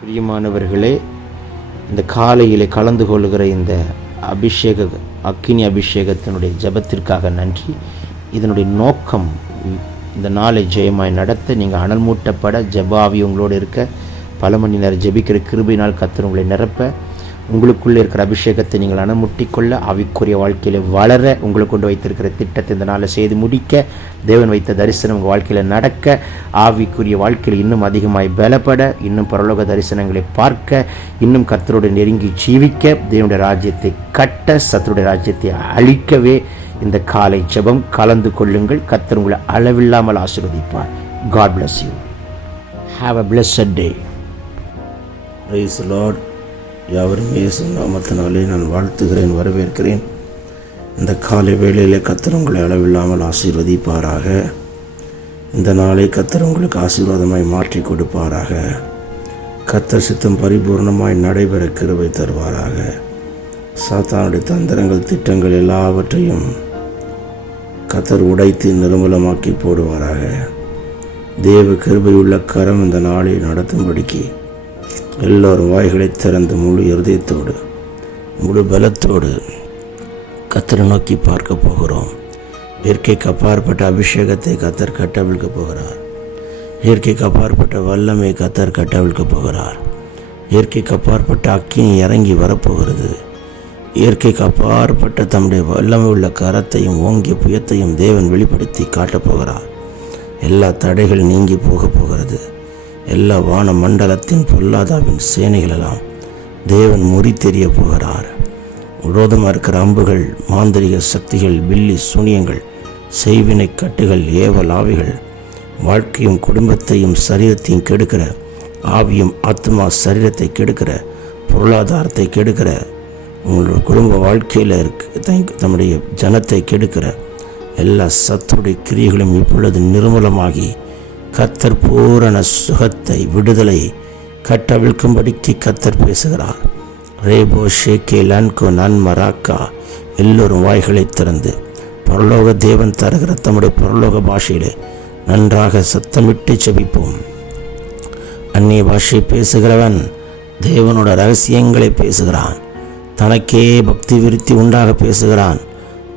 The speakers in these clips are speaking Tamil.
பிரியமானவர்களே, இந்த காலையிலே கலந்து கொள்கிற இந்த அக்கினி அபிஷேகத்தினுடைய ஜெபத்திற்காக நன்றி. இதனுடைய நோக்கம் இந்த நாளை ஜெயமாய் நடத்த, நீங்கள் அனல் மூட்டப்பட, ஜெபாவி உங்களோடு இருக்க, பல மணி நேரம் ஜெபிக்கிற கிருபையினால் கர்த்தர் உங்களை நிரப்ப, உங்களுக்குள்ளே இருக்கிற அபிஷேகத்தை நீங்கள் அனமுட்டிக்கொள்ள, ஆவிக்குரிய வாழ்க்கையில் வளர, உங்களுக்கு கொண்டு வைத்திருக்கிற திட்டத்தை இந்த நாளை செய்து முடிக்க, தேவன் வைத்த தரிசனம் உங்கள் வாழ்க்கையில் நடக்க, ஆவிக்குரிய வாழ்க்கையில் இன்னும் அதிகமாய் பலப்பட, இன்னும் பரலோக தரிசனங்களை பார்க்க, இன்னும் கர்த்தரோடு நெருங்கி ஜீவிக்க, தேவனுடைய ராஜ்யத்தை கட்ட, சத்துருடைய ராஜ்யத்தை அழிக்கவே இந்த காலை ஜெபம் கலந்து கொள்ளுங்கள். கர்த்தர் உங்களை அளவில்லாமல் ஆசீர்வதிப்பார். God bless you. Have a blessed day. Praise the Lord. யாவரும் இயேசு நாமத்தினாலே நான் வாழ்த்துகிறேன், வரவேற்கிறேன். இந்த காலை வேளையிலே கர்த்தர் உங்களை அளவில்லாமல் ஆசீர்வதிப்பாராக. இந்த நாளை கர்த்தர் உங்களுக்கு ஆசீர்வாதமாய் மாற்றி கொடுப்பாராக. கர்த்தர் சித்தம் பரிபூர்ணமாய் நடைபெற கிருபை தருவாராக. சாத்தானுடைய தந்திரங்கள், திட்டங்கள் எல்லாவற்றையும் கர்த்தர் உடைத்து நிர்மூலமாக்கி போடுவாராக. தேவ கிருபையுள்ள கரம் இந்த நாளை நடத்தும்படிக்கு எல்லோரும் வாய்களை திறந்து முழு இருதயத்தோடு, முழு பலத்தோடு கர்த்தரை நோக்கி பார்க்க போகிறோம். இயற்கைக்கு அப்பாற்பட்ட அபிஷேகத்தை கர்த்தர் கட்டவிழ்க்க போகிறார். இயற்கைக்கு அப்பாற்பட்ட வல்லமை கர்த்தர் கட்டவிழ்க்க போகிறார். இயற்கைக்கு அப்பாற்பட்ட அக்கினி இறங்கி வரப்போகிறது. இயற்கைக்கு அப்பாற்பட்ட தம்முடைய வல்லமை உள்ள கரத்தையும் ஓங்கிய புயத்தையும் தேவன் வெளிப்படுத்தி காட்டப்போகிறார். எல்லா தடைகள் நீங்கி போக போகிறது. எல்லா வான மண்டலத்தின் பொல்லாதாவின் சேனைகளெல்லாம் தேவன் முறித்தெறிய போகிறார். விரோதமாக இருக்கிற அம்புகள், மாந்திரிக சக்திகள், பில்லி சூனியங்கள், செய்வினை கட்டுகள், ஏவல் ஆவிகள், வாழ்க்கையும் குடும்பத்தையும் சரீரத்தையும் கெடுக்கிற, ஆவியும் ஆத்மா சரீரத்தை கெடுக்கிற, பொருளாதாரத்தை கெடுக்கிற, உங்களுடைய குடும்ப வாழ்க்கையில் தம்முடைய ஜனத்தை கெடுக்கிற எல்லா சத்துடைய கிரியைகளும் இப்பொழுது நிர்மூலமாகி கர்த்தர் பூரண சுகத்தை, விடுதலை கட்டவிழ்க்கும்படிக்கு கர்த்தர் பேசுகிறார். ரேபோ ஷேகே லன்கோ நன் மராக்கா. எல்லோரும் வாய்களை திறந்து பரலோக தேவன் தருகிற தம்முடைய பரலோக பாஷையிலே நன்றாக சத்தமிட்டு செபிப்போம். அந்நிய பாஷை பேசுகிறவன் தேவனோட ரகசியங்களை பேசுகிறான். தனக்கே பக்தி விருத்தி உண்டாக பேசுகிறான்.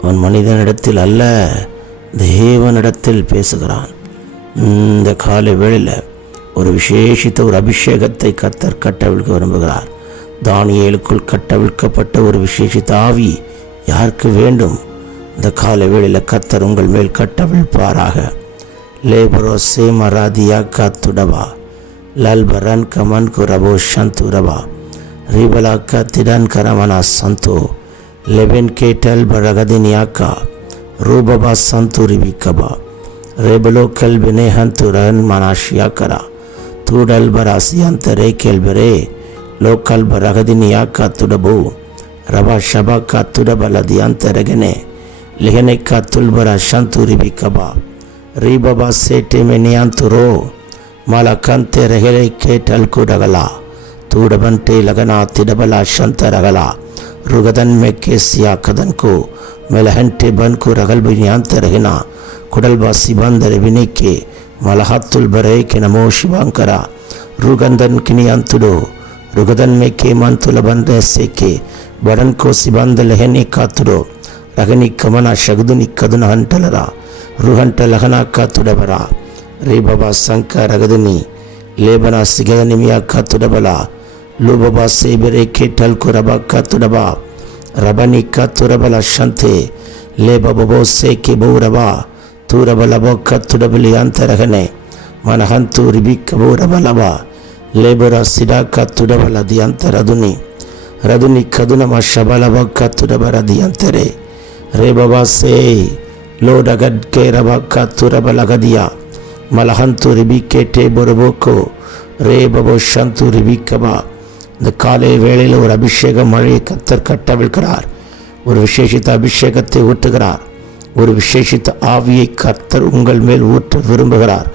அவன் மனிதனிடத்தில் அல்ல, தேவனிடத்தில் பேசுகிறான். இந்த காலை வேளையில் ஒரு விசேஷித்த ஒரு அபிஷேகத்தை கர்த்தர் கட்டவிழ்க்க விரும்புகிறார். தானியேலுக்குள் கட்டவிழ்க்கப்பட்ட ஒரு விசேஷித்த ஆவி யாருக்கு வேண்டும்? இந்த காலை வேளையில் கர்த்தர் உங்கள் மேல் கட்டவிழ்ப்பாராக. லேபரோ சேமராதியா காத்துடவா லல்பரன் கமன் குரபோ சந்துரவா ரிபலாக்கா திடன் கரமனா சந்தோ லெவன் கேட்டல் பரகதினியாக்கா ரூபபா சந்துரிவிக்கபா रेबलो कल बिने हंतुरन मनाशिया करा तूडल बरासियंतरे केलबरे लोकल बरगदिनिया का तुडबो रबा शबा का तुडबलदियंतरगने लिहने का तुलबरा शंतुरी बिकबा रीबबा सेटे में नियंतुरो मालकंते रहेले केटल कुडगला तूडबंटे लगना तिडबला शंतरगला रुगदन में केसिया कदन को मेलहंटे बन को रगल बिनियंतरगना कुडलबासी बंदर विनिके मलहत्तुल बरे के नमो शिवांकरा रुगंदन किनियंतुडो रुगदन में के मंतुल बंदे से के बड़न को सिबंद लहने कातुडो रगनी कमना शगदुनि कदुन हंटलरा रुहंट लहना कातुडबरा रे बाबा संका रगदनी लेबना सिगदनिमिया कातुडबला लो बाबा से बरे के टल को रबा कातुडबा रबनी कातुरबला शंते ले बाबो से के बौरबा तूरबलबो कत्तुडबली अंतरगने मनहंतु रिबिकबोरबलबा लेबरा सिडा कत्तुडबलदि अंतरदुनि रदुनि कदुनम शबलबो कत्तुडबरदि अंतरे रे बाबा से लोडगड के रबा कत्तुरबलगदिया मलहंतु रिबिकेटे बोरबोको रे बाबो शंतु रिबिकबा. இந்த காலை வேளையில் ஒரு அபிஷேக மழையை கர்த்தர் கட்டவிழ்க்கிறார். ஒரு விசேஷித்த அபிஷேகத்தை ஊற்றுகிறார். ஒரு விசேஷித்த ஆவியை கர்த்தர் உங்கள் மேல் ஊற்ற விரும்புகிறார்.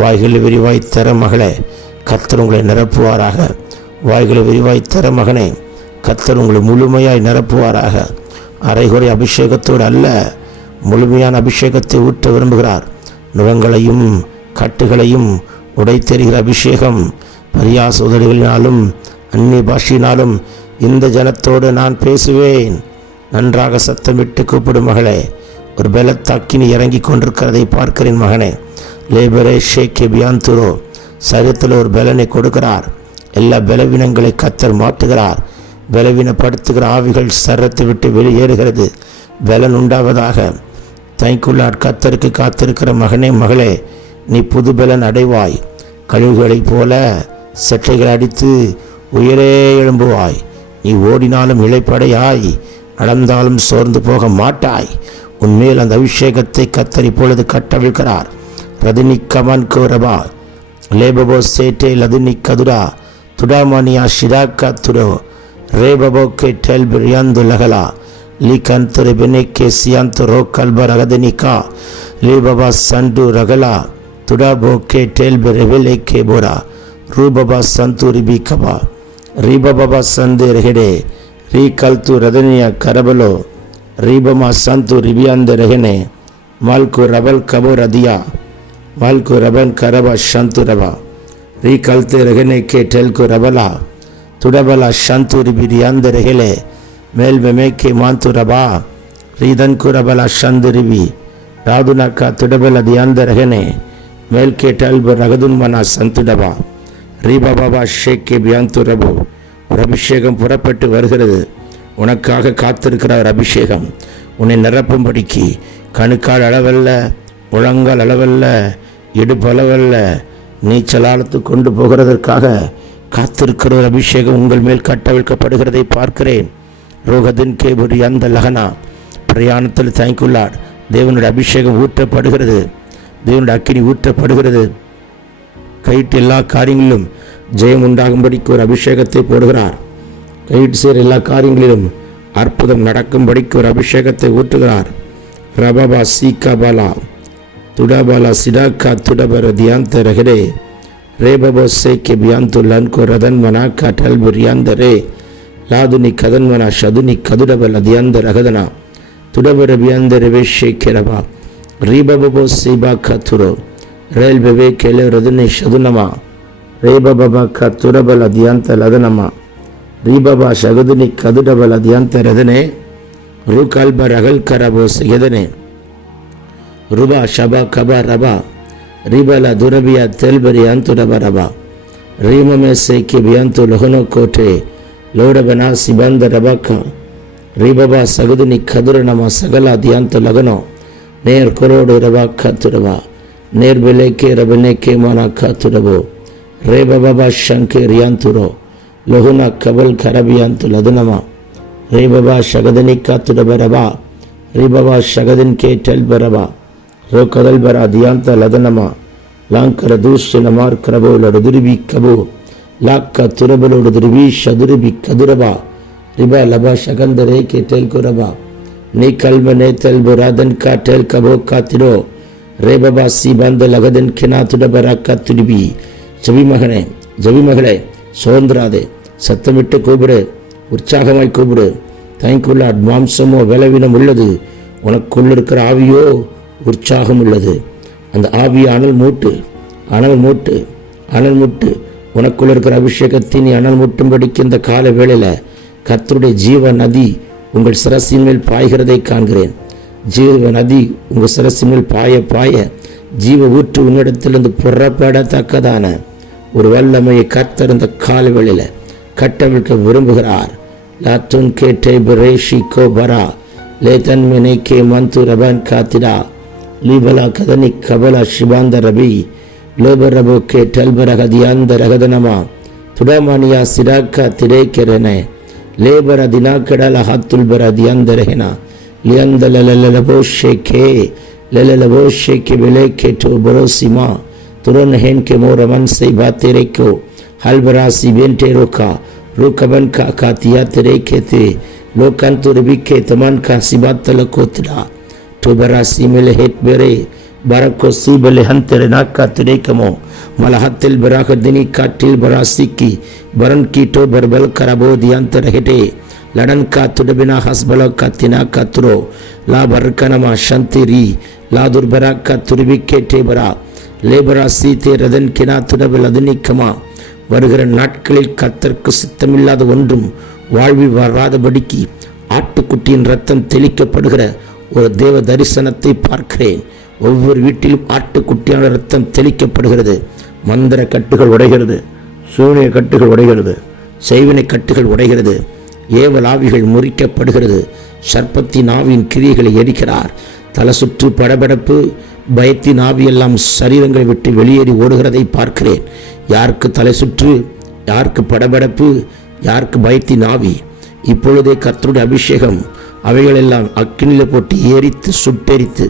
வாய்களை விரிவாய் தர மகளே, கர்த்தர் உங்களை நிரப்புவாராக. வாய்களை விரிவாய் தர மகனே, கர்த்தர் உங்களை முழுமையாய் நிரப்புவாராக. அரைகுறை அபிஷேகத்தோடு அல்ல, முழுமையான அபிஷேகத்தை ஊற்ற விரும்புகிறார். நுகங்களையும் கட்டுகளையும் உடைத்தெறிகிற அபிஷேகம். பரியாச உதடுகளினாலும் அந்நிய பாஷையினாலும் இந்த ஜனத்தோடு நான் பேசுவேன். நன்றாக சத்தமிட்டு கூப்பிடும் மகளே, ஒரு பலத்தாக்கினி இறங்கி கொண்டிருக்கிறதை பார்க்கிறேன் மகனே. லேபரே ஷேக்கே பியாந்துரோ, சரீரத்தில் ஒரு பலனை கொடுக்கிறார். எல்லா பலவீனங்களை கத்தர் மாற்றுகிறார். பலவீனப்படுத்துகிற ஆவிகள் சரத்தை விட்டு வெளியேறுகிறது. பலன் உண்டாவதாக. தைக்குள்ளார் கத்தருக்கு காத்திருக்கிற மகனே மகளே, நீ புது பலன் அடைவாய். கழுகுகளைப் போல செட்டைகள் அடித்து உயரே எழும்புவாய். நீ ஓடினாலும் இளைப்படையாய், நடந்தாலும் சோர்ந்து போக மாட்டாய். உன்மேல் அந்த அபிஷேகத்தை கத்தர் இப்பொழுது கட்டவிழ்கிறார். Ratini come on கோரபா லேபபோ சேட்டே லதினி கதுரா துடாமணியா ஷிராக்கா துடோ ரேபபோக்கே del பிரியாந்து லகலா லிகந்தரு பெனேக்கே சியாந்து ரோக்கல்ப ரகதனிகா லேபபா சண்டு ரகலா துடாபோக்கே del பெரெவெலேக்கே Bora ரூபபா சந்து ரிபிகபா ரிபபபா சந்து ரெஹெடே ரீ கல்து ரதனியா கரபலோ ரிபமா சந்து ரிபியாந்த ரெஹனே மால்கு ரபல் கபோ ரதியா மால்கு ரபன் கரபா சந்து ரபா ரீ கல்த்து ரெஹனே கே டெல்கு ரபலா துடபலா சந்து ரிபிரியாந்த ரெஹலே மேல் மெமேக்கே மாந்து ரபா ரீதன் குரபலா சந்து ரிபி ராதுனாக்கா துடபல தியாந்த ரெஹனே மேல் கே டெல்பு ரகதுன் மனா சந்துடபா ரீபாபா ஷேக்கே பியாந்து ரபு. ஒரு அபிஷேகம் புறப்பட்டு வருகிறது. உனக்காக காத்திருக்கிற ஒரு அபிஷேகம் உன்னை நிரப்பும்படிக்கு. கணுக்கால் அளவல்ல, முழங்கால் அளவல்ல, இடுப்பு அளவல்ல, நீச்சலாலத்து கொண்டு போகிறதற்காக காத்திருக்கிற ஒரு அபிஷேகம் உங்கள் மேல் கட்டவிழ்க்கப்படுகிறதை பார்க்கிறேன். ரோகதின் கேபுரி அந்த லகனா பிரயாணத்தில் தயங்குள்ளார். தேவனுடைய அபிஷேகம் ஊற்றப்படுகிறது. தேவனுடைய அக்கினி ஊற்றப்படுகிறது. கைட்டு எல்லா காரியங்களிலும் ஜெயம் உண்டாகும்படிக்கு ஒரு அபிஷேகத்தை போடுகிறார். கைட்டு சேர் எல்லா காரியங்களிலும் அற்புதம் நடக்கும்படிக்கு ஒரு அபிஷேகத்தை ஊற்றுகிறார். ரபபா சீகாபாலா துடாபாலா சிடாக்கா துடபர தியாந்த ரகரே ரேபபோ சேக்கே பியாந்து லன்கோ ரதன் மனாக்கா டல்பு ரியாந்த ரே லாதுனி கதன்மனா ஷதுனி கதுடபல தியாந்த ரகதனா துடபர பியாந்த ரவே ஷேக்கே ரபா ரீபபோ சீபா கத்துரோ ரேல் பெவே கேலே ரதுனி ஷதுனமா ரேபபா கத்துரபல தியாந்த லதனமா ரீபபா ஷகுதுனி கதுடபல தியாந்த ரதனே ருகல்ப ரகல் கரபோ சிகதனே ருபா ஷபா கபா ரபா ரிபல துரபியா தெல்பரி அந்துடப ரபா ரீமமே சேக்கி பியந்து லொஹனோ கோட்டே லோடபனா சிபந்த ரபாக்கா ரிபபா சகுதுனி கதுரனமா சகலா தியாந்த லகனோ நேர் கொரோடு ரபா கத்துரபா நேர் பிலேக்கே ரபனேக்கே மானா கத்துரபோ ரேபபா ஷங்கே ரியாந்துரோ லொஹுனா கபல் கரபியாந்து லதுனமா ரேபபா ஷகதனி காத்துடபரபா ரிபபா ஷகதின் கே டெல்பரபா ரோ கதல்பரா தியாந்த லதனமா லாங்கர தூஷனமார் கரபோலோடு துருபி கபோ லாக்க துரபலோடு துருபி ஷதுருபி கதுரபா ரிபா லபா ஷகந்தரே கே டெல்குரபா நீ கல்மனே தெல்புராதன் கா டெல் கபோ காத்திரோ ரேபபா சீபந்த லகதன் கெனா துடபரா காத்துடுபி. ஜபிமகனே ஜபிமகளே, சோர்ந்திராதே, சத்தமிட்டு கூப்பிடு, உற்சாகமாய் கூப்பிடு. தயங்குள்ள மாம்சமோ பலவீனம் உள்ளது, உனக்குள்ள இருக்கிற ஆவியோ உற்சாகம் உள்ளது. அந்த ஆவியை அனல் மூட்டு, அனல் மூட்டு, அனல் மூட்டு. உனக்குள்ள இருக்கிற அபிஷேகத்தை நீ அனல் மூட்டும்படிக்கு இந்த கால வேளையில் கர்த்தருடைய ஜீவ நதி உங்கள் சிரசின் மேல் பாய்கிறதை காண்கிறேன். ஜீவ நதி உங்கள் சிரசின் மேல் பாய பாய ஜீவ ஊற்று உன்னிடத்திலிருந்து புறப்படத்தக்கதான ஒரு வல்லமையை கர்த்தர் இந்த கால வேளையில் கட்டவிழ்க்க விரும்புகிறார். லாத்துன் கேட்டே பிரேஷி கோபரா லேதன் மெனே கே மந்து ரபன் காத்திடா லீபலா கதனி கபலா ஷிபாந்த ரபி லோப ரபோ கே டல்பரக தியாந்த ரகதனமா துடமானியா சிராக்கா திரேக்கெரனே லேபர தினாக்கடல ஹாத்துல்பர தியாந்த ரஹனா லியந்த லலலபோ ஷேக்கே லலலபோ ஷேக்கே விலேக்கே டோ பரோசிமா तुरन हेन के मोर मन से बात तेरे को हलबरासी बेंटे रोका रुकबन का कातिया तेरे के थे लोकन तुर बिके तमन का सिबात तलको तड़ा तो बरासी मिले हेट बेरे बरको सी बले हन तेरे नाक का तेरे कमो मलहतिल बराक दिनी का टिल बरासी की बरन की तो बरबल करबो दियांतर हेटे லடன்கா துடபினா ஹஸ்பலோக்கா தினாக்கா துரோ லா பர்கனமா சந்திரி லா துர்பராக்கா துருபிக்கே டேபரா லேபரா சீதே ரதன் கினா துடபல் அதுனிக்கமா. வருகிற நாட்களில் கர்த்தருக்கு சித்தமில்லாத ஒன்றும் வாழ்வில் வராதபடிக்கு ஆட்டுக்குட்டியின் ரத்தம் தெளிக்கப்படுகிற ஒரு தேவ தரிசனத்தை பார்க்கிறேன். ஒவ்வொரு வீட்டிலும் ஆட்டுக்குட்டியான ரத்தம் தெளிக்கப்படுகிறது. மந்திர கட்டுகள் உடைகிறது, சூனிய கட்டுகள் உடைகிறது, செய்வினை கட்டுகள் உடைகிறது, ஏவல் ஆவிகள் முறிக்கப்படுகிறது. சர்ப்பத்தின் ஆவியின் கிரியைகளை எரிக்கிறார். தலை சுற்று படபடப்பு பயத்தின் ஆவியெல்லாம் சரீரங்களை விட்டு வெளியேறி ஓடுகிறதை பார்க்கிறேன். யாருக்கு தலை சுற்று, யாருக்கு படபடப்பு, யாருக்கு பயத்தின் ஆவி, இப்பொழுதே கர்த்தருடைய அபிஷேகம் அவைகளெல்லாம் அக்கினியில் போட்டு எரித்து சுட்டெரித்து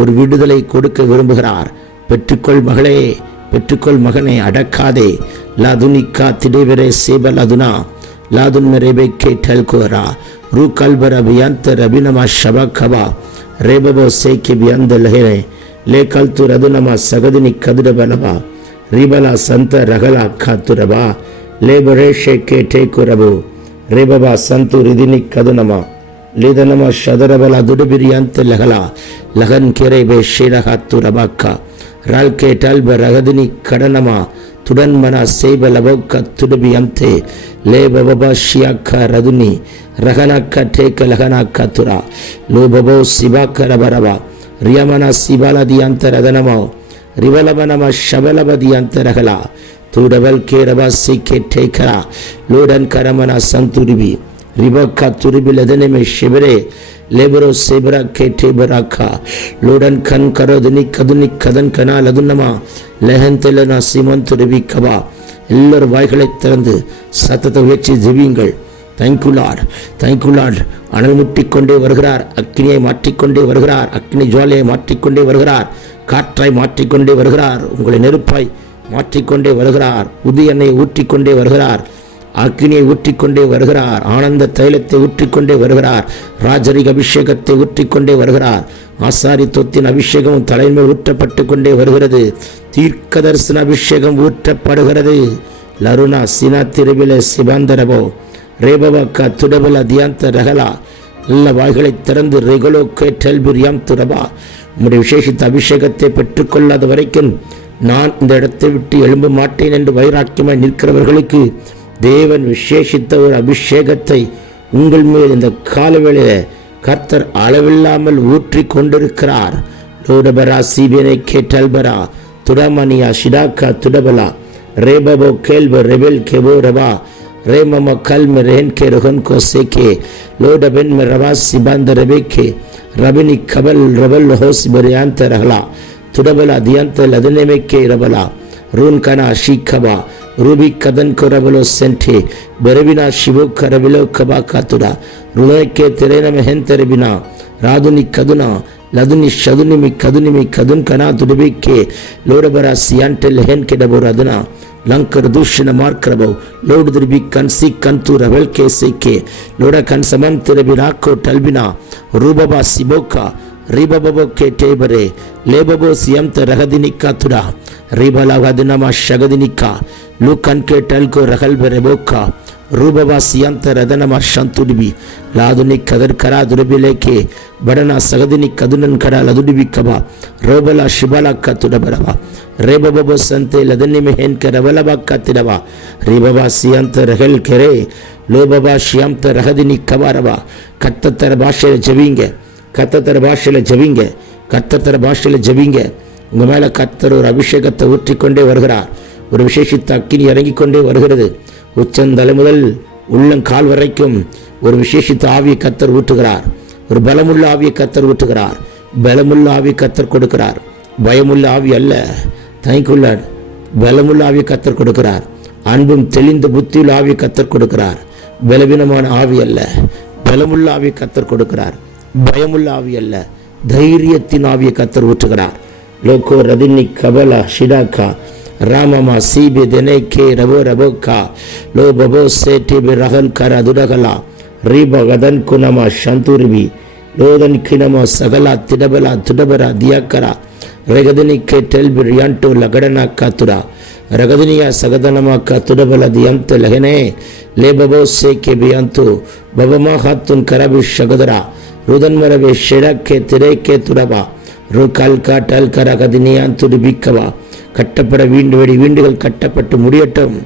ஒரு விடுதலை கொடுக்க விரும்புகிறார். பெற்றுக்கொள் மகளே, பெற்றுக்கொள் மகனே, அடக்காதே. லாதுனிக்கா திடேவரே சேபல் அதுனா லாதுன் மெரேபே கேட்டல் கோரா ரூ கல்பர பியாந்த ரபினமா ஷபகபா ரேபபோ சேக்கி பியாந்த லஹேனே லே கல்து ரதுனமா சகதினி கதுடபலவா ரிபலா சந்த ரகலா காத்துரபா லேபரேஷே கேட்டே குரபு ரேபபா சந்து ரிதினி கதுனமா லிதனமா ஷதரபலா துடுபிரியாந்த லகலா லகன் கேரேபே ஷீரஹாத்துரபாக்கா ரால்கே டல்ப ரகதினி கடனமா துடன்மனா சேபலபோக்க துடுபி அந்தே லேபபா ஷியாக்கா ரதுனி ரகனாக்கா டேக்க லகனாக்கா துரா லோபபோ சிபாக்க ரபரபா ரியமனா சிபாலதியாந்த ரதனமோ ரிவலபனம ஷபலபதியாந்த ரகலா துடபல் கேரபா சிக்கே டேக்கரா லோடன் கரமனா சந்துரிபி ரிபக்கா துரிபி லதனமே ஷிபரே லேபரோ சேபரா கேட்டே பராக்கா லோடன் கண் கரோதுனி கதுனி கதன் கனா லதுன்னமா லெஹந்தெலனா சிமன் துருவி கபா. எல்லோரும் வாய்களை திறந்து சத்தத்தை வச்சு ஜெபியுங்கள். Thank you Lord, thank you Lord. அனல் முட்டிக்கொண்டே வருகிறார், அக்கினியை மாற்றிக்கொண்டே வருகிறார், அக்கினி ஜுவாலையை மாற்றிக்கொண்டே வருகிறார், காற்றாய் மாற்றிக்கொண்டே வருகிறார், உங்களை நெருப்பாய் மாற்றிக்கொண்டே வருகிறார், உதிய எண்ணெயை ஊற்றிக்கொண்டே வருகிறார், அக்கினியை ஊற்றிக்கொண்டே வருகிறார், ஆனந்த தைலத்தை ஊற்றிக்கொண்டே வருகிறார், ராஜரிக அபிஷேகத்தை ஊற்றிக்கொண்டே வருகிறார், ஆசாரித்துவத்தின் அபிஷேகம் தலைமையில் ஊற்றப்பட்டு கொண்டே வருகிறது, தீர்க்க தரிசன அபிஷேகம் ஊற்றப்படுகிறது. லருணா சினா திருவில சிபாந்தரபோ ரேபவாக்கா துடபல தியாந்த ரகலா. நல்ல வாய்களை திறந்து ரெகுலோ கேட்டல் பிரியாம் துரபா. உம்முடைய விசேஷித்த அபிஷேகத்தை பெற்றுக்கொள்ளாத வரைக்கும் நான் இந்த இடத்தை விட்டு எழும்ப மாட்டேன் என்று வைராக்கியமாய் நிற்கிறவர்களுக்கு தேவன் விசேஷித்த ஒரு அபிஷேகத்தை உங்கள் மேல் இந்த காலவேளையில் கர்த்தர் அளவில்லாமல் ஊற்றி கொண்டிருக்கிறார். லோடபரா சீபேனை கேட்டல்பரா துடமணியா ஷிடாக்கா துடபலா ரேபபோ கேல்ப ரெபெல் கெபோ ரபா ரேமம கல்ம ரெஹன் கே ருகன் கோ சேகே லோடபென் மெ ரபா சிபாந்த ரெபேக்கே ரபினி கபல் ரபல் ஹோஸ் பரியாந்த ரஹலா துடபலா தியாந்த லதனேமெக்கே ரபலா ரூன் கனா ஷீக்கபா ரூபி கதன் கொரபலோ சென்டே பெரபினா சிவோ கரபிலோ கபா காத்துடா ருணக்கே திரேன மெஹன் தெரபினா ராதுனி கதுனா லதுனி ஷதுனிமி கதுனிமி கதுன் கனா துடபிக்கே லோடபரா சியான்டெல் ஹென் கெடபோரதுனா லங்கர் தூஷண மார்க்கரபோ லோடு திருபி கன்சி கந்து ரவல் கே சேக்கே லோட கன் சமன் திரபி ராக்கோ டல்பினா ரூபபா சிபோக்கா ரிபபபோ கே டேபரே லேபபோ சியம்த ரகதினிக்கா துடா ரிபலவதினமா ஷகதினிக்கா லூக்கன் கே டல்கோ ரகல்ப ரெபோக்கா ரூபபா சியம்த ரதனமா ஷந்துடிபி லாதுனி கதர் கரா துரபிலேக்கே படனா சகதினி கதுனன் கடா லதுடிபி கபா ரோபலா ஷிபாலாக்கா துடபரவா ரேபபபோ சந்தே லதனி மெஹன் கே ரவலபாக்கா திடவா ரிபபா சியம்த ரகல் கெரே லோபபா ஷியம்த ரகதினி கபாரவா. கத்தத்தர பாஷையில் ஜெபிங்க, கத்தத்தர பாஷையில் ஜெபிங்க, கத்தத்தர பாஷையில் ஜெபிங்க. உங்கள் மேலே கத்தர் ஒரு அபிஷேகத்தை ஊற்றிக்கொண்டே வருகிறார். ஒரு விசேஷித்த அக்கினி இறங்கி கொண்டே வருகிறது. உச்சந்தலை முதல் உள்ளங்கால் வரைக்கும் ஒரு விசேஷித்த ஆவியை கத்தர் ஊற்றுகிறார். ஒரு பலமுள்ள ஆவியை கத்தர் ஊற்றுகிறார். பலமுள்ள ஆவியை கத்தர் கொடுக்கிறார். பயமுள்ள ஆவி அல்ல, தனிக்குள்ள பலமுள்ள ஆவியை கத்தர் கொடுக்கிறார். அன்பும் தெளிந்த புத்தியுள்ள ஆவியை கத்தர் கொடுக்கிறார். பலவீனமான ஆவி அல்ல, பலமுள்ள ஆவியை கத்தர் கொடுக்கிறார். பயமுள்ள ஆவி அல்ல, தைரியத்தின் ஆவியை கத்தர் ஊற்றுகிறார். லோகோ ரதினி கபலா ஷிடாக்கா ராமமா சீபி தெனேக்கே ரபோ ரபோக்கா லோ பபோ சேட்டிபி ரகல் கர துடகலா ரீப கதன் குனமா சந்துரிபி லோதன் கினமோ சகலா திடபலா துடபரா தியாக்கரா ரெகதனி கே டெல்பி ரியாண்டோ லகடனா காத்துரா ರಗದನಿಯ ಸಗದನಮಕ ತುಡಬಲದಿ ಅಂತ ಲಹನೆ ಲೇಬಬೋ ಸೇಕೆ ಬಿಯಂತು ಬಬಮ ಹತ್ತುನ್ ಕರಬಿ ಶಗದರ ருதன்மரவே ஷெடக்கே திரைக்கே துடபா ருகல்கா டல்கர கதினியான் துடிபிக்கவா. கட்டப்பட வீண்டுகள் கட்டப்பட்டு முடியட்டும்.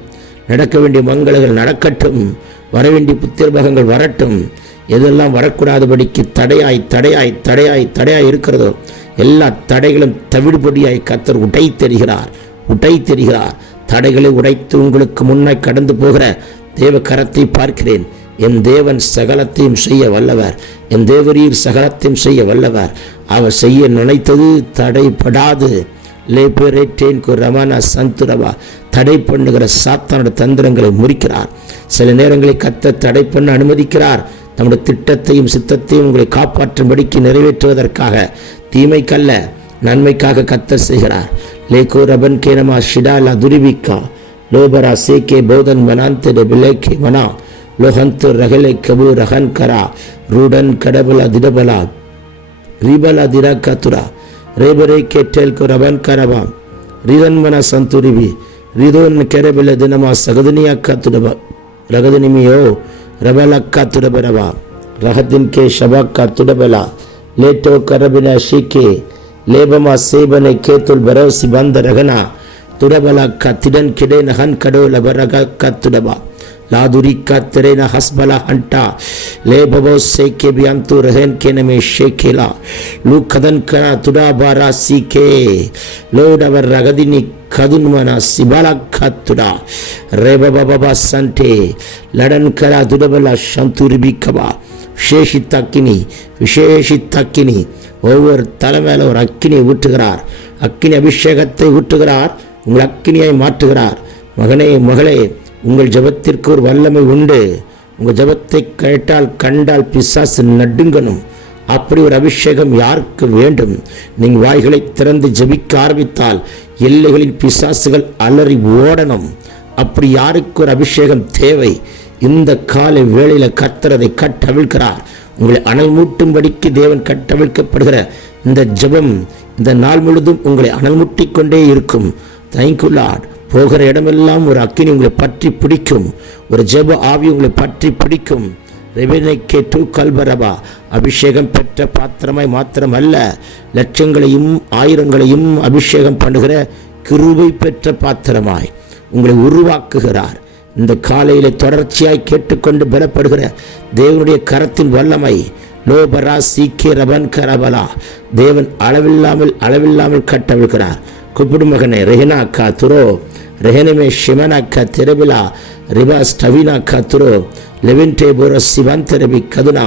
நடக்க வேண்டிய மங்களங்கள் நடக்கட்டும். வரவேண்டிய புத்திரபகங்கள் வரட்டும். எதெல்லாம் வரக்கூடாதபடிக்கு தடையாய் இருக்கிறதோ எல்லா தடைகளும் தவிடுபடியாய் கர்த்தர் உடை தெரிகிறார். தடைகளை உடைத்து உங்களுக்கு முன்னாய் கடந்து போகிற தேவ கரத்தை பார்க்கிறேன். என் தேவன் சகலத்தையும் செய்ய வல்லவர். என் தேவரீர் சகலத்தையும் செய்ய வல்லவர். அவர் செய்ய நினைத்தது தடைப்படாது. ரமணா சந்துரவா. தடை பண்ணுகிற சாத்தானோட தந்திரங்களை முறிக்கிறார். சில நேரங்களில் கர்த்தர் தடை பண்ண அனுமதிக்கிறார். தம்முடைய திட்டத்தையும் சித்தத்தையும் உங்களை காப்பாற்றும்படிக்கு நிறைவேற்றுவதற்காக, தீமைக்கல்ல நன்மைக்காக கர்த்தர் செய்கிறார். லேகோ ரபன் கேனமா ஷிடாலா துரிபிக்கா லோபரா சேகே போதன் மனாந்தே பிலேகே மனா லோஹந்து ரகலே கபு ரஹன் கரா ரூடன் கடபலா திடபலா ரிபலா திராக்கத்துரா ரேபரே கேட்டேல் கு ரபன் கரபா ரிதன்மன சந்துரிபி ரிதோன் கெரபில தினமா சகதனியாக்கா துடபா ரகதனிமியோ ரபலக்கா துடபரவா ரஹதின் கே ஷபாக்கா துடபலா லேட்டோ கரபினா ஷீகே லேபமா சேபனை கேத்துல் பரோசி பந்த ரகனா துடபலக்கா திடன் கிடை நகன் கடோ லபரகக்கா துடபா लादुरिका तेरेना हसबला हंटा ले बबो से के बियांतु रहन के नमे शेकेला लू खदन करा तुडा बारा सीके लोडवर रगदिनी खदुन मना सिबाला खतुडा रे बाबा संटे लड़न करा दुडबला शंतुरिबी कबा விசேஷித்தக்கினி ஒவ்வொரு தலைமையில ஒரு அக்கினியை ஊற்றுகிறார். அக்கினி அபிஷேகத்தை ஊற்றுகிறார். உங்கள் அக்கினியாய் மாற்றுகிறார். மகனே மகளே, உங்கள் ஜெபத்திற்கு ஒரு வல்லமை உண்டு. உங்கள் ஜெபத்தை கண்டால் பிசாசு நடுங்கணும். அப்படி ஒரு அபிஷேகம் யாருக்கு வேண்டும்? நீங்கள் வாய்களை திறந்து ஜெபிக்க ஆரம்பித்தால் எல்லைகளில் பிசாசுகள் அலறி ஓடணும். அப்படி யாருக்கு ஒரு அபிஷேகம் தேவை? இந்த காலை வேளையில் கர்த்தர் அதை கட்டவிழ்கிறார். உங்களை அனல் மூட்டும்படிக்கு தேவன் கட்டவிழ்க்கப்படுகிற இந்த ஜெபம் இந்த நாள் முழுதும் உங்களை அனல் மூட்டிக் கொண்டே இருக்கும். Thank you Lord. போகிற இடமெல்லாம் ஒரு அக்கினி உங்களை பற்றி பிடிக்கும். ஒரு ஜெப ஆவி உங்களை பற்றி பிடிக்கும். ரெபெனேக்கே டூ கல்பரபா. அபிஷேகம் பெற்ற பாத்திரமாய் மாத்திரமல்ல, லட்சங்களையும் ஆயிரங்களையும் அபிஷேகம் பண்ணுகிற கிருபை பெற்ற பாத்திரமாய் உங்களை உருவாக்குகிறார். இந்த காலையில தொடர்ச்சியாய் கேட்டுக்கொண்டு பலப்படுகிற தேவனுடைய கரத்தின் வல்லமை லோபரா சீக்கே ரபன் கரபலா. தேவன் அளவில்லாமல் கட்டவிழ்கிறார். கூப்பிடும் மகனே, ரெஹனா கா துரோ ரெஹனமே ஷிமனா கா திரபிலா ரிபா ஸ்டவினா கா துரோ லெவென்டே போர சிவந்தரபி கதுனா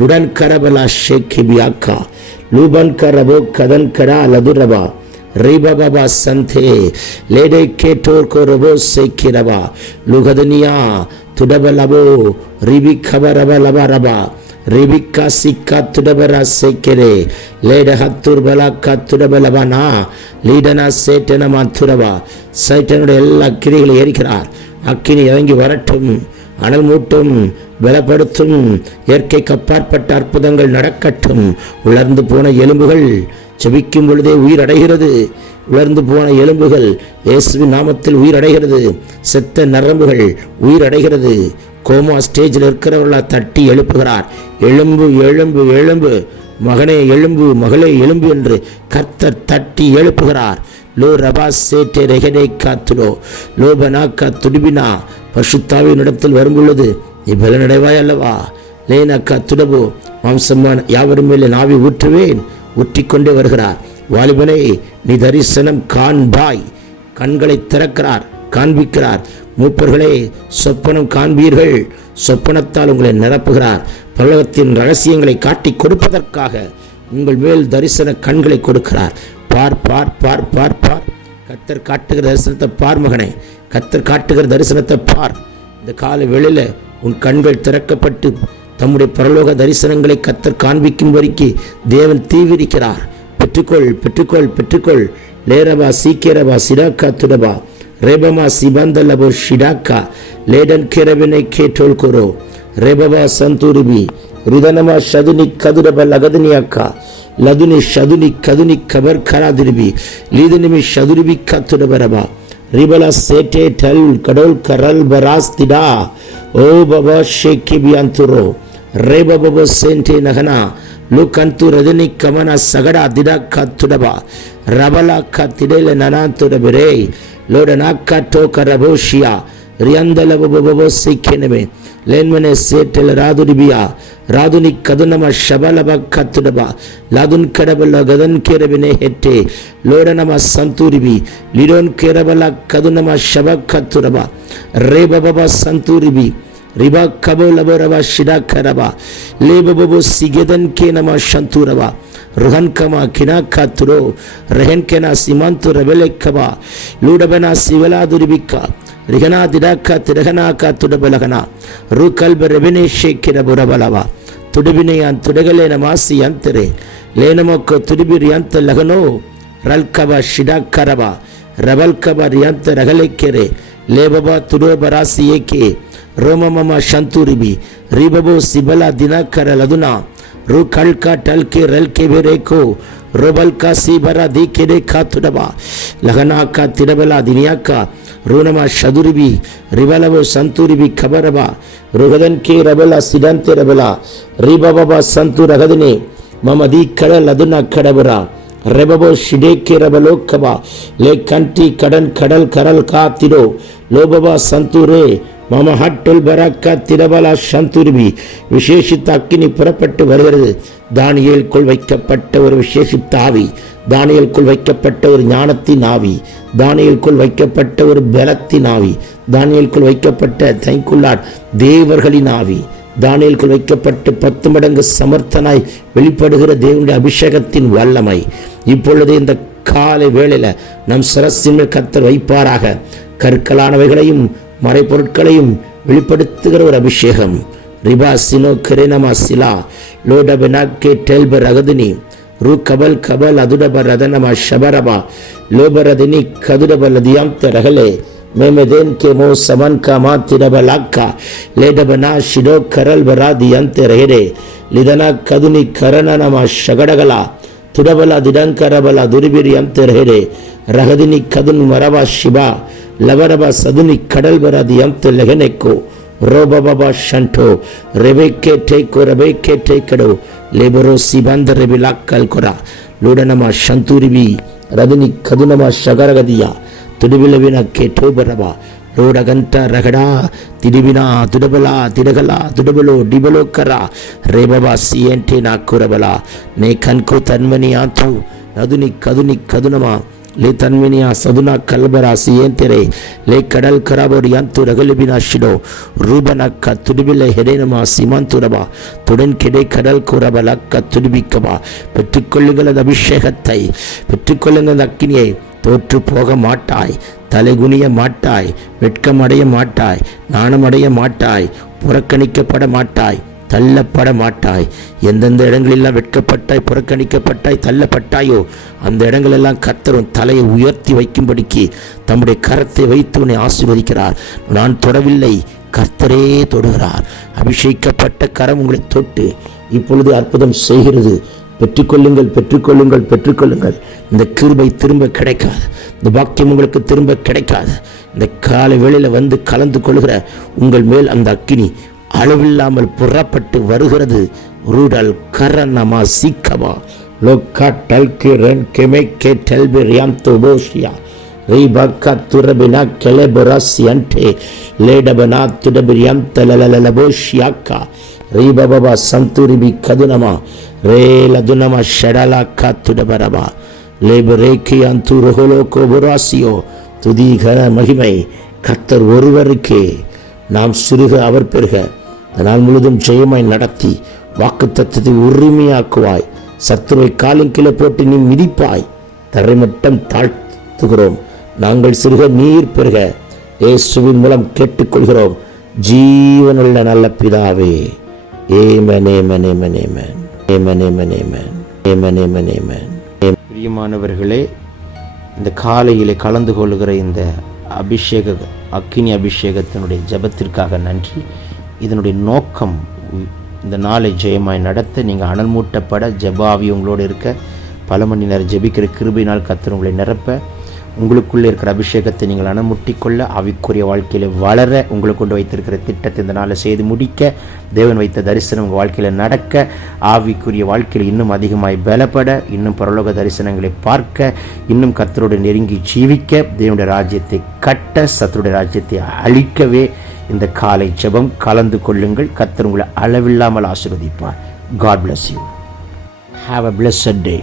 லுடன் கரபலா ஷேக்கிபியாக்கா லூபன் கரபோ கதன் கரா லதுரபா ரிபபா சந்தே லேடே கேட்டோர் கோ ரபோ சேக்கிரபா லுகதனியா துடபலபோ ரிபி கபரபலபரபா ரிபிகா சிக்கா துடபரா சேக்கரே லேட ஹத்தூர் பலாக்கா துடபலபனா லீடனா சேட்டனமா துரபா. சைட்டனுடைய எல்லா கிரிகளை எரிக்கிறார். அக்கினி இறங்கி வரட்டும், அனல் மூட்டும், பலப்படுத்தும். இயற்கைக்கு அப்பாற்பட்ட அற்புதங்கள் நடக்கட்டும். உலர்ந்து போன எலும்புகள் ஜெபிக்கும் பொழுதே உயிரடைகிறது. உலர்ந்து போன எலும்புகள் இயேசுவின் நாமத்தில் உயிரடைகிறது. செத்த நரம்புகள் உயிரடைகிறது. கோமா ஸ்டேஜில் இருக்கிறவர்களா தட்டி எழுப்புகிறார். எழும்பு எழும்பு எழும்பு, மகனே எழும்பு, மகளே எழும்பு என்று கர்த்தர் தட்டி எழுப்புகிறார். லோ ரபா சேட்டே ரெகனே காத்துலோ லோபனா கா துடிபினா. பரிசுத்தாவின் இடத்தில் வரும்பொழுது நீ பலனடைவாய் அல்லவா? லேனா கா துடபோ மாம்சமான யாவரும் மேலே நாவி ஊற்றுவேன். ஊற்றிக்கொண்டே வருகிறார். வாலிபனே, நீ தரிசனம் காண்பாய். கண்களை திறக்கிறார், காண்பிக்கிறார். மூப்பர்களே, சொப்பனம் காண்பீர்கள். சொப்பனத்தால் உங்களை நிரப்புகிறார். பரலோகத்தின் ரகசியங்களை காட்டி கொடுப்பதற்காக உங்கள் மேல் தரிசன கண்களை கொடுக்கிறார். பார் பார் பார் பார் பார். கர்த்தர் காட்டுகிற தரிசனத்தை பார் மகனே, கர்த்தர் காட்டுகிற தரிசனத்தை பார். இந்த கால வேளையில உன் கண்கள் திறக்கப்பட்டு தம்முடைய பரலோக தரிசனங்களை கர்த்தர் காண்பிக்கும் வரைக்கும் தேவன் தீவிரிக்கிறார். பெற்றுக்கொள் பெற்றுக்கொள் பெற்றுக்கொள். லேரபா சீக்கிரபா சிடாக்கா துடபா ரேபமா சிபந்தலபோ ஷிடாக்கா லேடன் கேரபினை கேட்டோல் கோரோ ரேபபா சந்தூரிபி ரிதனமா ஷதுனி கதுரப லகதனியாக்கா லதுனி ஷதுனி கதுனி கபர் கராதிரிபி லீதனிமி ஷதுரிபி கத்துடபரபா ரிபலா சேட்டே டல் கடோல் கரல் பராஸ்திடா ஓ பபா ஷேக்கி பியாந்துரோ ரேபபப சேண்டே நகனா லூகந்து ரதினி கமனா சகடா திடா கத்துடபா ரபலா கத்திடேல நனாந்துடபிரே லோடனாக்கா டோக்க ரபோஷியா ரியாந்தலபபப சிக்கெனமே லேன்மனே சேட்டல ராதுரிபியா ராதுனி கதுனம ஷபலப கத்துடபா லாதுன் கடபல கதன் கேரபினே ஹெட்டே லோடனம சந்தூரிபி லிடோன் கேரபல கதுனம ஷப கத்துடபா ரேபபப சந்தூரிபி ரிபா கபோ லபரபா ஷிடா கரபா லேபபபோ சிகதன் கே நம சந்தூரபா ருஹன் கமா கினா காத்துரோ ரெஹன் கெனா சிமாந்து ரபெலை கபா லூடபனா சிவலா துரிபிக்கா ரிகனா திடாக்கா திரகனா காத்துடபலகனா ரு கல்ப ரெபினே ஷேக்கிர புரபலவா துடுபினையான் துடகலே நமாசி அந்தரே லேனமொக்க துடுபிரி அந்த லகனோ ரல்கபா ஷிடா கரபா ரபல் கபா ரியாந்த ரகலைக்கெரே லேபபா துடோபராசி ஏகே ரோமமமா சந்தூரிபி ரிபபோ சிபலா தினாக்கர லதுனா ரு கல்கா டல்கே ரல்கே பெரேகோ ரோபல்கா சிபரா தீக்கெரே காத்துடபா லகனாக்கா திடபலா தினியாக்கா ருணமா ஷதுரிபி ரிவலவோ சந்தூரிபி கபரபா ருகதன் கே ரபலா சிடந்தே ரபலா ரிபபபா சந்து ரகதினே மம தி கடல் அதுனா கடபரா ரெபபோ ஷிடேக்கே ரபலோ கபா லே கண்டி கடன் கடல் கரல் காத்திடோ லோபபா சந்தூரே மம ஹட்டுல் பராக்கா திரபலா சந்துரிபி விசேஷித்த அக்கினி புறப்பட்டு வருகிறது. தானியேலுக்குள் வைக்கப்பட்ட ஒரு விசேஷித்த ஆவி, தானியேலுக்குள் வைக்கப்பட்ட ஒரு ஞானத்தின் ஆவி, தானியேலுக்குள் வைக்கப்பட்ட ஒரு பலத்தின் ஆவி, தானியேலுக்குள் வைக்கப்பட்ட தைக்குள்ளாட் தேவர்களின் ஆவி, தானியேலுக்குள் வைக்கப்பட்டு 10 மடங்கு சமர்த்தனாய் வெளிப்படுகிற தேவனுடைய அபிஷேகத்தின் வல்லமை இப்பொழுது இந்த காலை வேளையில நம் சிரசின் மேல் கர்த்தர் வைப்பாராக. கற்களானவைகளையும் மறைப்பொருட்களையும் வெளிப்படுத்துகிற ஒரு அபிஷேகம். ரிபா சினோ கரேனமா சிலா லோடபனாக்கே டெல்பர் அகதினி ரு கபல் கபல் அதுடபர் ரதனமா ஷபரபா லோபரதினி கதுடபல் அதியாம் ரகலே மேமதேன் கே மோ சமன் கமா திரபலாக்கா லேடபனா ஷிடோ கரல் பராதி அந்த ரேரே லிதனா கதுனி கரணனமா ஷகடகலா துடபலா திடங்கரபலா துரிபிரி அந்த ரேரே ரகதினி கதுன் மரபா ஷிபா லவரபா சதுனி கடல் பராதி அந்த லெகனெக்கோ ரோபபா ஷண்டோ ரெபேக்கே டேக்கோ ரெபேக்கே டேக்கடோ லேபரோ சிபாந்த ரெபிலாக்கல் கொரா லூடனமா ஷந்தூரிபி ரதினி கதுனமா ஷகரகதியா துடுபிலவின கேட்டோபரபா ரோடகಂಟ ರಗಡಾ ತಿಡಿಬಿನಾ ತುಡಬಲಾ ತಿಡಗಲಾ ತುಡಬಲೋ ಡಿಬಲೋ ಕರಾ ರೇಬಬಾ ಸಿಯಂಟೆ ನಾಕುರಬಲಾ ನೇ ಕನ್ಕೋ ತನ್ಮನಿಯಾತು ನದುನಿ ಕದುನಿ ಕದುನಮಾ ಲೇ ತನ್ಮಿನಿಯಾ ಸದುನಾ ಕಲ್ಬರಾ ಸಿಯಂತೆರೆ ಲೇ ಕಡಲ್ ಕರಾಬೋಡಿಯಂತು ರಗಲಿಬಿನಾ ಶಿಡೋ ರೂಬನಕ್ಕ ತುಡಿಬಿಲೆ ಹೆಡೆನಮಾ சிமாந்துரபா துடன் கிடை கடல் குரபலக்க துடிபிக்கபா பெற்றுக்கொள்ளுங்கள் அபிஷேகத்தை, பெற்றுக்கொள்ளுங்கள் அக்கினியை. தோற்று போக மாட்டாய், தலைகுனிய மாட்டாய், வெட்கமடைய மாட்டாய், நாணமடைய மாட்டாய், புறக்கணிக்கப்பட மாட்டாய், தள்ளப்பட மாட்டாய். எந்தெந்த இடங்களெல்லாம் வெட்கப்பட்டாய், புறக்கணிக்கப்பட்டாய், தள்ளப்பட்டாயோ அந்த இடங்களெல்லாம் கர்த்தரும் தலையை உயர்த்தி வைக்கும்படிக்கு தம்முடைய கரத்தை வைத்து உன்னை ஆசீர்வதிக்கிறார். நான் தொடவில்லை, கர்த்தரே தொடுகிறார். அபிஷேகிக்கப்பட்ட கரம் உங்களை தொட்டு இப்பொழுது அற்புதம் செய்கிறது. பெற்றுக்கொள்ளுங்கள், பெற்றுக்கொள்ளுங்கள், பெற்றுக்கொள்ளுங்கள். இந்த கிருபை திரும்ப கிடைக்காது, இந்த பாக்கியம் உங்களுக்கு திரும்ப கிடைக்காது. இந்த காலை வேளையில் வந்து கலந்து கொள்கிற உங்கள் மேல் அந்த அக்கினி அளவில்லாமல் புறப்பட்டு வருகிறது. ரூடல் கரனமா சீக்கமா லோக்கா டல்கே ரென் கெமெக்கே டெல்பெரியாந்தோ போஷியா ரீபக்கா துரபினா கெலெபராசி அன்டே லேடபனா துடபிரியாந்த லலலலபோஷியாக்கா ரீபபா சந்துரிபி கதுனமா ரேலதுனமா ஷடலாக்கா துடபரபா லேபரேக்கி அந்து ரோஹோலோகோ புராசியோ துதி கன மகிமை கர்த்தர் ஒருவருக்கே. நாம் சிறுக அவர் பெருக நாள் முழுதும் ஜெயமாய் நடத்தி வாக்குத்தத்தத்தை உரிமையாக்குவாய். சத்துருவை காலின் கீழே போட்டு நீ மிதிப்பாய். தரைமட்டம் தாழ்த்துகிறோம். நாங்கள் சிறுக நீர் பெருக இயேசுவின் மூலம் கேட்டுக்கொள்கிறோம். ஜீவனுள்ள நல்ல பிதாவே. ஆமென், ஆமென், ஆமென், ஆமென். ஆமென், ஆமென், ஆமென். ஆமென், ஆமென், ஆமென். பிரியமானவர்களே, இந்த காலையிலே கலந்து கொள்கிற இந்த அக்கினி அபிஷேகத்தினுடைய ஜெபத்திற்காக நன்றி. இதனுடைய நோக்கம் இந்த நாளை ஜெயமாய் நடத்த, நீங்கள் அனல் மூட்டப்பட, ஜெபாவி உங்களோடு இருக்க, பல மணி நேரம் ஜெபிக்கிற கிருபையினால் கர்த்தர் உங்களை நிரப்ப, உங்களுக்குள்ளே இருக்கிற அபிஷேகத்தை நீங்கள் அனுமுட்டிக்கொள்ள, ஆவிக்குரிய வாழ்க்கையில் வளர, உங்களை கொண்டு வைத்திருக்கிற திட்டத்தை இந்த நாளில் செய்து முடிக்க, தேவன் வைத்த தரிசனம் உங்கள் வாழ்க்கையில் நடக்க, ஆவிக்குரிய வாழ்க்கையில் இன்னும் அதிகமாய் பலப்பட, இன்னும் பரலோக தரிசனங்களை பார்க்க, இன்னும் கர்த்தரோடு நெருங்கி ஜீவிக்க, தேவனுடைய ராஜ்யத்தை கட்ட, சத்துருடைய ராஜ்யத்தை அழிக்கவே இந்த காலை ஜெபம் கலந்து கொள்ளுங்கள். கர்த்தர் உங்களை அளவில்லாமல் ஆசீர்வதிப்பார். God bless you. Have a blessed day.